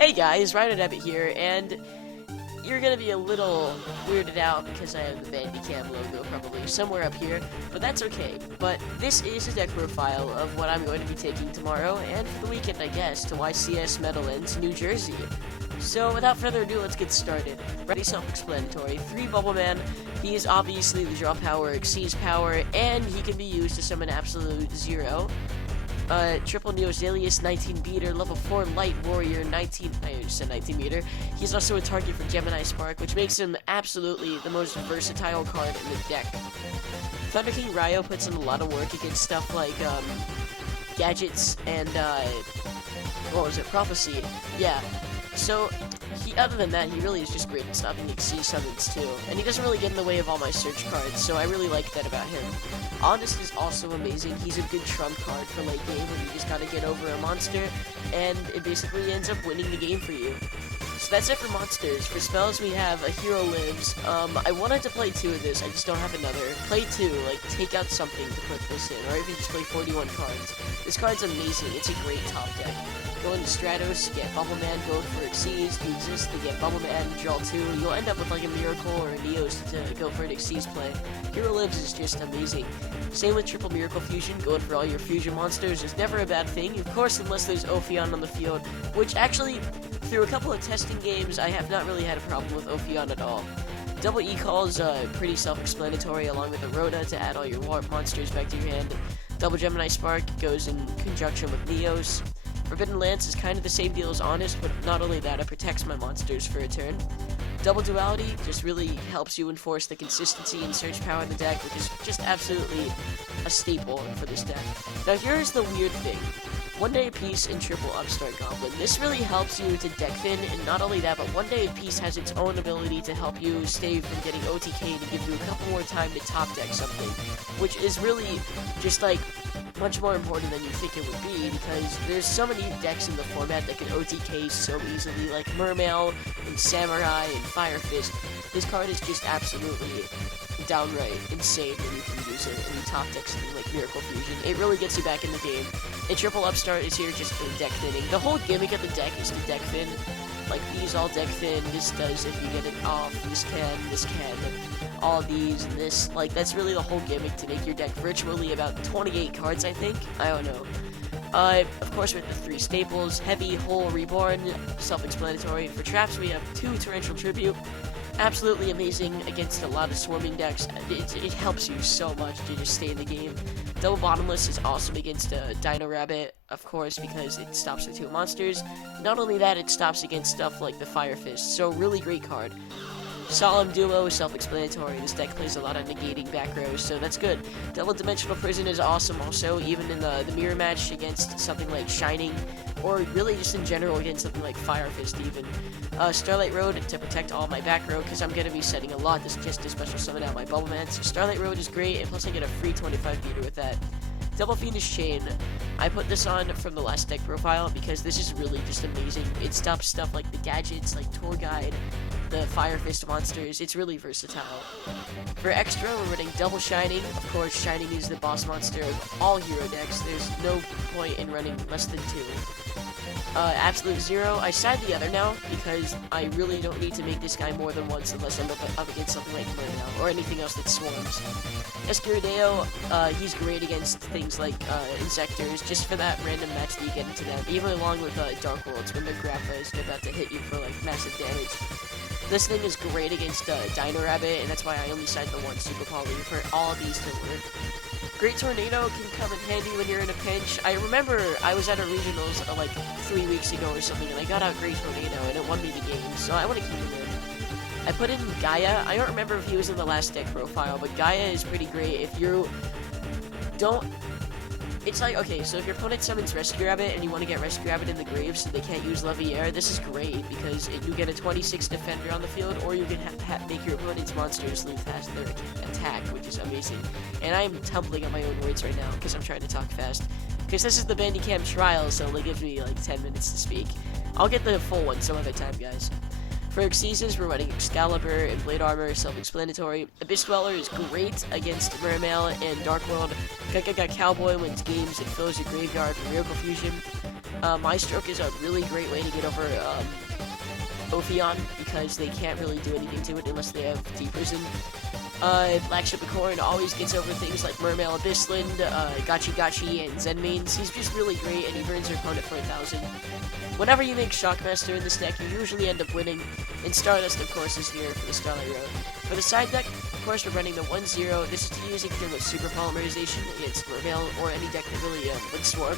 Hey guys, Rino Dabbit here, and you're gonna be a little weirded out because I have the Bandicam logo probably somewhere up here, but that's okay. But this is a deck profile of what I'm going to be taking tomorrow, and for the weekend I guess, to YCS Meadowlands, New Jersey. So without further ado, let's get started. Pretty self-explanatory. 3 Bubble Man. He is obviously the draw power exceeds power, and he can be used to summon Absolute Zero. Triple Neo Zalius, 19 meter, level 4 Light Warrior, 19 meter. He's also a target for Gemini Spark, which makes him absolutely the most versatile card in the deck. Thunder King Ryo puts in a lot of work against stuff like, gadgets and, what was it, Prophecy. Yeah. So, other than that, he really is just great at stopping XC summons too. And he doesn't really get in the way of all my search cards, so I really like that about him. Honest is also amazing. He's a good trump card for late game when you just gotta get over a monster, and it basically ends up winning the game for you. So that's it for monsters. For spells, we have a Hero Lives. I wanted to play 2 of this, I just don't have another. Play 2, like, take out something to put this in, or even just play 41 cards. This card's amazing, it's a great top deck. Go into Stratos, get Bubble Man, go for Xyz, do exist to get Bubble Man, draw 2. You'll end up with like a Miracle or a Neos to go for an Xyz play. Hero Lives is just amazing. Same with Triple Miracle Fusion, going for all your fusion monsters is never a bad thing, of course unless there's Ophion on the field, which actually, through a couple of testing games, I have not really had a problem with Ophion at all. Double E-Call is pretty self-explanatory, along with the Rhoda to add all your warp monsters back to your hand. Double Gemini Spark goes in conjunction with Neos. Forbidden Lance is kind of the same deal as Honest, but not only that, it protects my monsters for a turn. Double Duality just really helps you enforce the consistency and search power in the deck, which is just absolutely a staple for this deck. Now here's the weird thing. 1 Day Apiece and Triple Upstart Goblin. This really helps you to deck thin, and not only that, but 1 Day Apiece has its own ability to help you stay from getting OTK to give you a couple more time to top deck something, which is really just like much more important than you think it would be, because there's so many decks in the format that can OTK so easily, like Mermail and Samurai and Fire Fist. This card is just absolutely downright insane when you can use it and you top deck something like Miracle Fusion. It really gets you back in the game. And Triple Upstart is here just for deck thinning. The whole gimmick of the deck is to deck thin. Like, these all deck thin, this does if you get it off, this can, all these, and this. Like, that's really the whole gimmick to make your deck virtually about 28 cards, I think. I don't know. Of course, with the 3 staples, Heavy, Whole, Reborn, self-explanatory. For traps, we have 2 Torrential Tribute. Absolutely amazing against a lot of swarming decks. It helps you so much to just stay in the game. Double Bottomless is awesome against Dino Rabbit, of course, because it stops the 2 monsters. Not only that, it stops against stuff like the Fire Fist, so really great card. Solemn Duo is self-explanatory. This deck plays a lot of negating back rows, so that's good. Double Dimensional Prison is awesome also, even in the mirror match against something like Shining, or really just in general against something like Fire Fist even. Starlight Road to protect all my back row, because I'm going to be setting a lot just to special summon out my Bubble Man. So Starlight Road is great, and plus I get a free 25 meter with that. Double Fiendish Chain. I put this on from the last deck profile because this is really just amazing. It stops stuff like the gadgets, like Tour Guide, the Fire Fist monsters. It's really versatile. For extra, we're running Double Shining. Of course, Shining is the boss monster of all hero decks. There's no point in running less than 2. Absolute Zero, I side the other now, because I really don't need to make this guy more than once unless I'm up against something like Mermail, or anything else that swarms. Escurideo, he's great against things like Insectors, just for that random match that you get into them, even along with Dark Worlds, when their Grappa is about to hit you for like massive damage. This thing is great against Dino Rabbit, and that's why I only side the 1 Super Poly for all these to work. Great Tornado can come in handy when you're in a pinch. I remember I was at a regionals like 3 weeks ago or something, and I got out Great Tornado, and it won me the game, so I want to keep him in. I put in Gaia. I don't remember if he was in the last deck profile, but Gaia is pretty great if you don't... It's like, okay, so if your opponent summons Rescue Rabbit and you want to get Rescue Rabbit in the grave so they can't use Leviair, this is great because you get a 26 defender on the field, or you can make your opponent's monsters lose fast their attack, which is amazing. And I'm tumbling on my own words right now because I'm trying to talk fast. Because this is the Bandicam trial, so it gives me like 10 minutes to speak. I'll get the full one some other time, guys. For Xyzs, we're running Excalibur and Blade Armor, self-explanatory. Abyss Dweller is great against Mermail and Dark World. Cowboy wins games and fills your graveyard for Miracle Fusion. My Stroke is a really great way to get over Ophion, because they can't really do anything to it unless they have T-Prison. Black Ship of Corn always gets over things like Mermail Abyssland, Gachi Gachi, and Zen mains. He's just really great, and he burns your opponent for 1,000. Whenever you make Shockmaster in this deck, you usually end up winning, and Stardust, of course, is here for the Starlight Road. For the side deck, of course, we're running the 1-0. This is to use either with Super Polymerization against Mermail, or any deck that really would Swarm,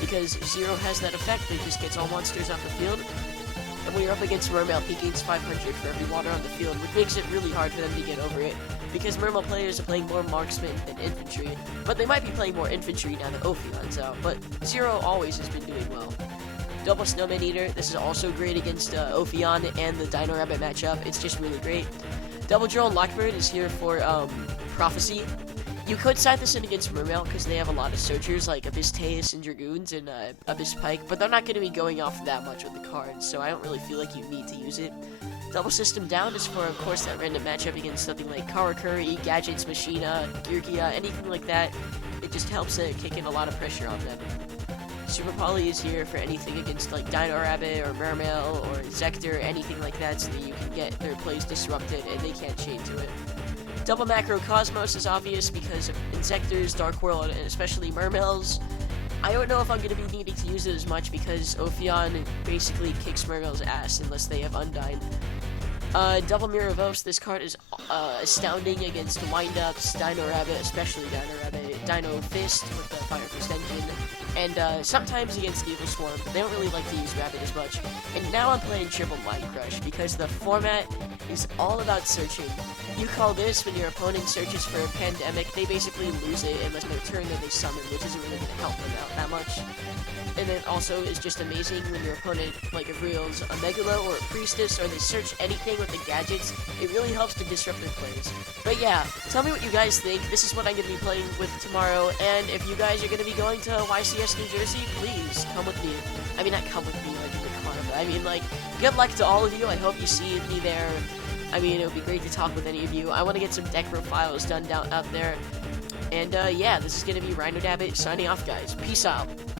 because 0 has that effect, it just gets all monsters off the field. And when you're up against Mermail, he gains 500 for every water on the field, which makes it really hard for them to get over it, because Mermail players are playing more marksman than infantry, but they might be playing more infantry now that Ophion's out, but 0 always has been doing well. Double Snowman Eater, this is also great against Ophion and the Dino Rabbit matchup, it's just really great. Double Drone Lockbird is here for Prophecy. You could side this in against Mermail because they have a lot of searchers like Abyss Teus and Dragoons and Abyss Pike, but they're not going to be going off that much with the cards, so I don't really feel like you need to use it. Double System Down is for, of course, that random matchup against something like Karakuri, Gadgets, Machina, Geargia, anything like that. It just helps kick in a lot of pressure on them. Super Poly is here for anything against like Dino Rabbit or Mermail or Zector, anything like that, so that you can get their plays disrupted and they can't chain to it. Double Macro Cosmos is obvious because of Insectors, Dark World, and especially Mermails. I don't know if I'm going to be needing to use it as much because Ophion basically kicks Mermail's ass unless they have Undyne. Double Mirror Vos, this card is astounding against Windups, Dino Rabbit, especially Dino Rabbit, Dino Fist with the Fire Fist engine, and sometimes against Evil Swarm, but they don't really like to use Rabbit as much. And now I'm playing Triple Mind Crush because the format is all about searching. You call this when your opponent searches for a Pandemic, they basically lose it unless their turn that they summon, which isn't really going to help them out that much. And then also is just amazing when your opponent, like if reels a Megalo or a Priestess, or they search anything with the gadgets, it really helps to disrupt their plays. But yeah, tell me what you guys think. This is what I'm going to be playing with tomorrow, and if you guys are going to be going to YCS New Jersey, please come with me. I mean, not come with me like in the car, but I mean like, good luck to all of you. I hope you see me there. I mean, it would be great to talk with any of you. I want to get some deck profiles done out there. And yeah, this is going to be Rino Dabbit signing off, guys. Peace out.